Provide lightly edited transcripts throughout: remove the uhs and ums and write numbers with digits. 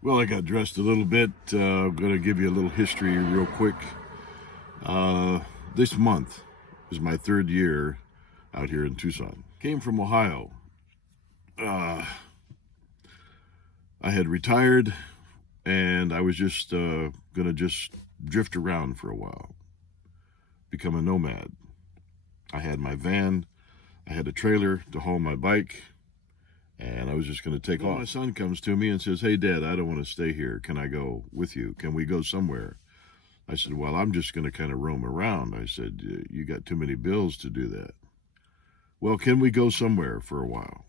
Well, I got dressed a little bit. I'm going to give you a little history real quick. This month is my third year out here in Tucson. Came from Ohio. I had retired and I was just going to just drift around for a while, become a nomad. I had my van, I had a trailer to haul my bike, and I was just going to take off. My son comes to me and says, "Hey, Dad, I don't want to stay here. Can I go with you? Can we go somewhere?" I said, "Well, I'm just going to kind of roam around." I said, "You got too many bills to do that." "Well, can we go somewhere for a while?"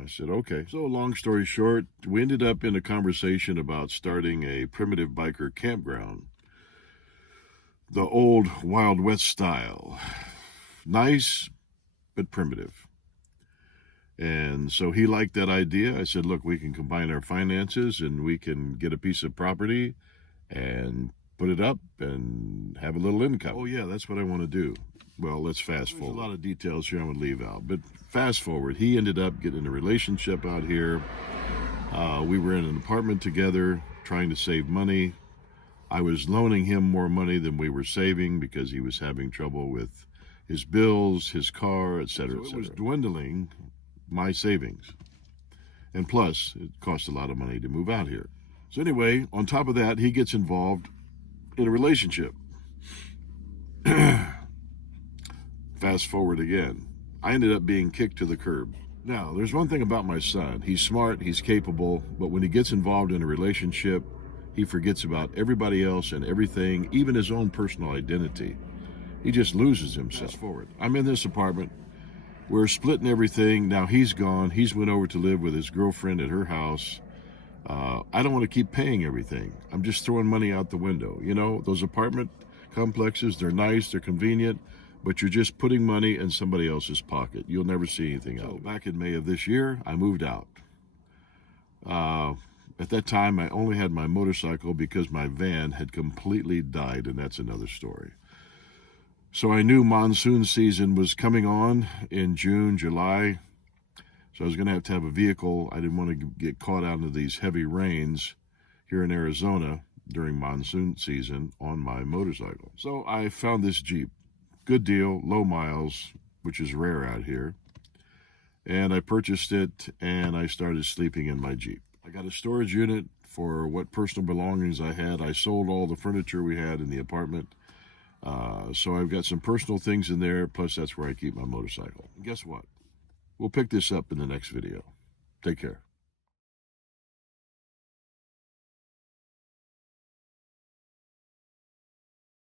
I said, "Okay." So long story short, we ended up in a conversation about starting a primitive biker campground, the old Wild West style. Nice, but primitive. And so he liked that idea. I said, "Look, we can combine our finances and we can get a piece of property and put it up and have a little income." "Oh yeah, that's what I want to do." Well, let's fast forward. There's a lot of details here I'm going to leave out, but fast forward. He ended up getting in a relationship out here. We were in an apartment together trying to save money. I was loaning him more money than we were saving because he was having trouble with his bills, his car, etc. So it was dwindling my savings. And plus, it cost a lot of money to move out here. So anyway, on top of that, he gets involved in a relationship. Fast forward again. I ended up being kicked to the curb. Now, there's one thing about my son. He's smart, he's capable, but when he gets involved in a relationship, he forgets about everybody else and everything, even his own personal identity. He just loses himself. Fast forward. I'm in this apartment. We're splitting everything. Now he's gone. He's went over to live with his girlfriend at her house. I don't want to keep paying everything. I'm just throwing money out the window. You know, those apartment complexes, they're nice, they're convenient, but you're just putting money in somebody else's pocket. You'll never see anything else. Back in May of this year, I moved out. At that time, I only had my motorcycle because my van had completely died, and that's another story. So I knew monsoon season was coming on in June, July. So I was going to have a vehicle. I didn't want to get caught out into these heavy rains here in Arizona during monsoon season on my motorcycle. So I found this Jeep. Good deal, low miles, which is rare out here. And I purchased it and I started sleeping in my Jeep. I got a storage unit for what personal belongings I had. I sold all the furniture we had in the apartment. So I've got some personal things in there, plus that's where I keep my motorcycle. And guess what? We'll pick this up in the next video. Take care.